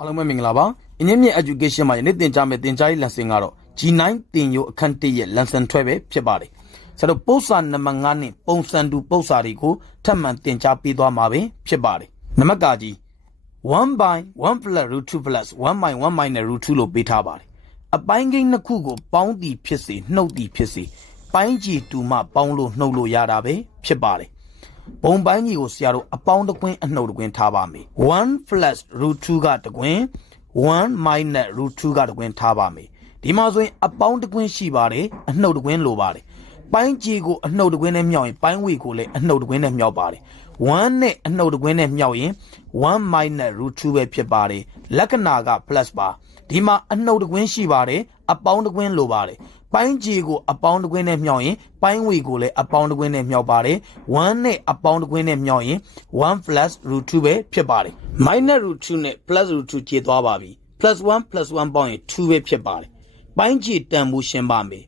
အားလုံးပဲမင်္ဂလာပါအင်းမြင့် education မှာယနေ့သင်ကြားမယ့်သင်ကြားရေး lesson ကတော့ G9 သင်ရိုးအခန်း1ရဲ့ lesson-12 ပဲဖြစ်ပါတယ်ဆိုတော့ပု္ပ္ပာနံပါတ်5နဲ့ပုံစံတူပု္ပ္ပာတွေကိုထပ်မံသင်ကြားပေးသွားမှာပဲဖြစ်ပါတယ်နံပါတ်ကကြီး1 by 1 plus root 2 plus 1 by 1 minus root 2လို့ပေးထားပါတယ်အပိုင်းကိန်းနှစ်ခုကိုပေါင်းသည်ဖြစ်စေနှုတ်သည်ဖြစ်စေပိုင်းကြီးတူမှပေါင်းလို့နှုတ်လို့ရတာပဲဖြစ်ပါတယ်ဘုံပိုင်းကြီးကိုဆရာတို့အပေါင်းတစ်ခွင်းအနှုတ်တစ်ခွင်းထားပါမယ်1 plus root 2ကတစ်ခွင်း1 minus root 2ကတစ်ခွင်းထားပါမယ်ဒီမှာဆိုရင်အပေါင်းတစ်ခွင်းရှိပါတယ်အနှုတ်တစ်ခွင်းလိုပါတယ်ပိုင်းကြီးကိုအနှုတ်တစ်ခွင်းနဲ့မြောက်ရင်ပိုင်းဝေကိုလည်းအနှုတ်တစ်ခွင်းနဲ့မြောက်ပါတယ်1နဲ့အနှုတ်တစ်ခွင်းနဲ့မြောက်ရင်1 minus root 2ပဲဖြစ်ပါတယ်လက္ခဏာက plus ပါဒီမှာအနှုတ်တစ်ခွင်းရှိပါတယ်အပေါင်းတစ်ခွင်းလိုပါတယ်ပိုင်းကြီးကိုအပေါင်းတစ်ခွင်းနဲ့မြောက်ရင်ပိုင်းဝေကိုလည်းအပေါင်းတစ်ခွင်းနဲ့မြောက်ပါတယ်1နဲ့အပေါင်းတစ်ခွင်းနဲ့မြောက်ရင်1 plus root 2ပဲဖြစ်ပါတယ် minus root 2နဲ့ plus root 2ကျေသွားပါပြီ plus 1 plus 1ပေါင်းရင်2ပဲဖြစ်ပါတယ်ပိုင်းကြီးတန်ဖိုးရှင်းပါမယ်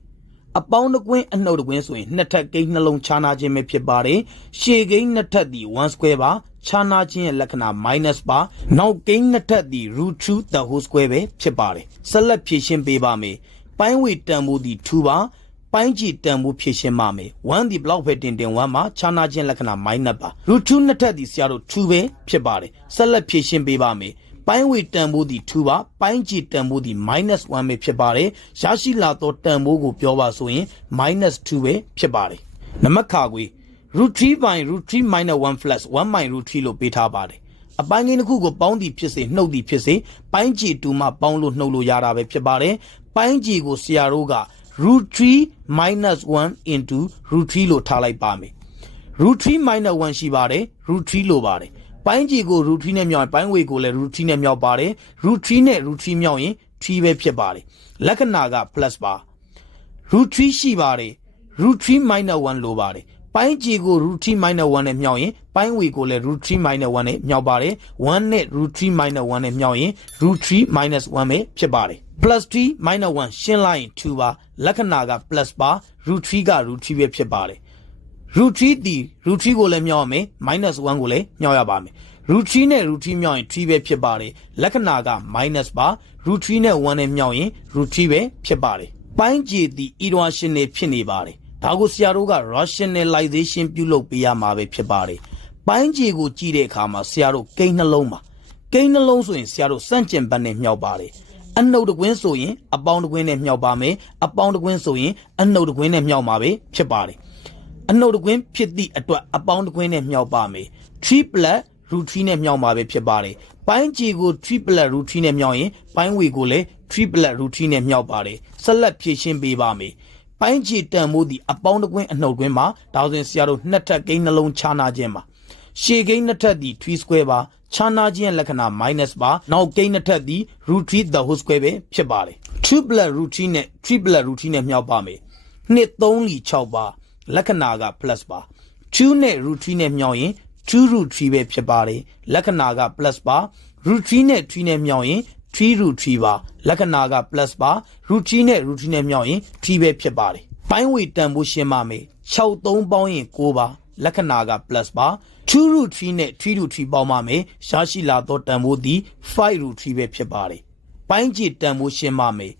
အပေါင်းတစ်ခွင်းအနှုတ်တစ်ခွင်းဆိုရင်နှစ်ထပ်ကိန်းနှလုံးခြားနာခြင်းပဲဖြစ်ပါတယ်ရှေ့ကိန်းနှစ်ထပ်သည်1 square ပါခြားနာခြင်းရဲ့လက္ခဏာ minus ပါနောက်ကိန်းနှစ်ထပ်သည် root 2 the whole square ပဲဖြစ်ပါတယ်ဆက်လက်ဖြည့်ရှင်းပေးပါမယ်ပိုင်းဝေတန်ဖိုးသည်2ပါပိုင်းကြီးတန်ဖိုးဖြည့်ရှင်းပါမယ်1ဒီဘလောက်ပဲတင်1မှာခြားနာခြင်းလက္ခဏာ minus ပါ root 2နှစ်ထပ်သည်ဆရာတို့2ပဲဖြစ်ပါတယ်ဆက်လက်ဖြည့်ရှင်းပေးပါမယ်ပိုင်းဝေတန်ဖိုးသည်2ပါပိုင်းကြီးတန်ဖိုးသည် minus 1ပဲဖြစ်ပါတယ်ရရှိလာသောတန်ဖိုးကိုပြောပါဆိုရင် minus 2ပဲဖြစ်ပါတယ်နံပါတ်ခါခွေ root 3 by root 3 minus 1 plus 1 minus root 3လို့ပေးထားပါတယ်အပိုင်းကိန်းတစ်ခုကိုပေါင်းသည်ဖြစ်စေနှုတ်သည်ဖြစ်စေပိုင်းကြီးတူမှပေါင်းလို့နှုတ်လို့ရတာပဲဖြစ်ပါတယ်ပိုင်းကြီးကိုဆရာတို့က root 3 minus 1 into root 3လို့ထားလိုက်ပါမယ် root 3 minus 1ရှိပါတယ် root 3လို့ပါတယ်ပိုင်းကြီးကို root 3နဲ့မြောက်ရင်ပိုင်းဝေကိုလည်း root 3နဲ့မြောက်ပါတယ် root 3နဲ့ root 3မြောက်ရင်3ပဲဖြစ်ပါတယ်လက္ခဏာက plus ပါ root 3ရှိပါတယ် root 3 minus 1လို့ပါတယ်ပိုင်းကြီးကို root 3 minus 1နဲ့မြောက်ရင်ပိုင်းဝေကိုလည်း root 3 minus 1နဲ့မြောက်ပါတယ်1နဲ့ root 3 minus 1နဲ့မြောက်ရင် root 3 minus 1ပဲဖြစ်ပါတယ် plus 3 minus 1ရှင်းလိုက်ရင်2ပါလက္ခဏာက plus ပါ root 3က root 3ပဲဖြစ်ပါတယ်root 3ဒီ root 3ကိုလည်းမြောက်ရမယ် minus 1ကိုလည်းမြောက်ရပါမယ် root 3နဲ့ root 3မြောက်ရင်3ပဲဖြစ်ပါတယ်လက္ခဏာက minus ပါ root 3နဲ့1နဲ့မြောက်ရင် root 3ပဲဖြစ်ပါတယ်ပိုင်းကြီးဒီ irrational ဖြစ်နေပါတယ်ဒါကိုဆရာတို့က rationalization ပြုလုပ်ပေးရမှာပဲဖြစ်ပါတယ်ပိုင်းကြီးကိုကြည့်တဲ့အခါမှာဆရာတို့ကိန်းနှလုံးပါကိန်းနှလုံးဆိုရင်ဆရာတို့စန့်ကျင်ဘက်နဲ့မြောက်ပါတယ်အနှုတ်တစ်ခွင်းဆိုရင်အပေါင်းတစ်ခွင်းနဲ့မြောက်ပါမယ်အပေါင်းတစ်ခွင်းဆိုရင်အနှုတ်တစ်ခွင်းနဲ့မြောက်မှာပဲဖြစ်ပါတယ်အနှုတ်တစ်ခွင်းဖြစ်သည့်အတွက်အပေါင်းတစ်ခွင်းနဲ့မြောက်ပါမယ်3 plus root 3နဲ့မြောက်မှာပဲဖြစ်ပါတယ်ပိုင်းကြီးကို3 plus root 3နဲ့မြောက်ရင်ပိုင်းဝေကိုလည်း3 plus root 3နဲ့မြောက်ပါတယ်ဆက်လက်ဖြည့်ရှင်းပေးပါမယ်ပိုင်းကြီးတန်ဖိုးသည်အပေါင်းတစ်ခွင်းအနှုတ်တစ်ခွင်းမှာဒါဆိုရင်ဆရာတို့နှစ်ထပ်ကိန်းနှလုံးခြားနာခြင်းပါရှေ့ကိန်းနှစ်ထပ်သည်3 square ပါခြားနာခြင်းလက္ခဏာ minus ပါနောက်ကိန်းနှစ်ထပ်သည် root 3 the whole square ပဲဖြစ်ပါတယ်2 plus root 3နဲ့3 plus root 3နဲ့မြောက်ပါမယ်2 3လီ6ပါလက္ခဏာက plus ပါ2နဲ့ root 3နဲ့မြောက်ရင်2 root 3ပဲဖြစ်ပါတယ်လက္ခဏာက plus ပါ root 3နဲ့3နဲ့မြောက်ရင်3 root 3ပါလက္ခဏာက plus ပါ root 3နဲ့ root 3နဲ့မြောက်ရင်3ပဲဖြစ်ပါတယ်ပိုင်းဝေတန်ဖိုးရှင်းပါမယ်6 3ပေါင်းရင်9ပါလက္ခဏာက plus ပါ2 root 3နဲ့3 root 3ပေါင်းပါမယ်ရရှိလာသောတန်ဖိုးသည်5 root 3ပဲဖြစ်ပါတယ်ပိုင်းကြီးတန်ဖိုးရှင်းပါမယ်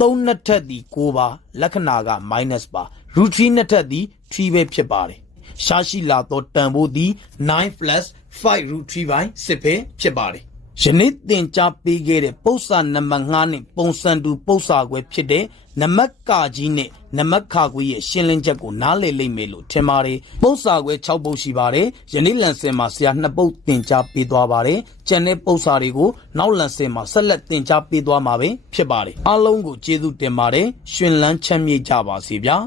3နှစ်ထပ်သည်9ပါလက္ခဏာက minus ပါ root 3နှစ်ထပ်သည်3ပဲဖြစ်ပါတယ်ရရှိလာသောတန်ဖိုးသည်9 plus 5 root 3 by 6ပဲဖြစ်ပါတယ်ယနေ့သင်ကြားပေးခဲ့တဲ့ပု္ပ္ပာနံပါတ်5နဲ့ပုံစံတူပု္ပ္ပာခွဲဖြစ်တဲ့နံပါတ်ကကြီးနဲ့နံပါတ်ခခွေရဲ့ရှင်းလင်းချက်ကိုနားလည်လိမ့်မယ်လို့ထင်ပါတယ်ပု္ပ္ပာခွဲ6ပုဒ်ရှိပါတယ်ယနေ့လန်စင်မှာဆရာ2ပုဒ်သင်ကြားပေးသွားပါတယ်ကျန်တဲ့ပု္ပ္ပာတွေကိုနောက်လန်စင်မှာဆက်လက်သင်ကြားပေးသွားမှာပဲဖြစ်ပါတယ်အားလုံးကိုကျေးဇူးတင်ပါတယ်ရှင်လန်းချမ်းမြေ့ကြပါစေဗျာ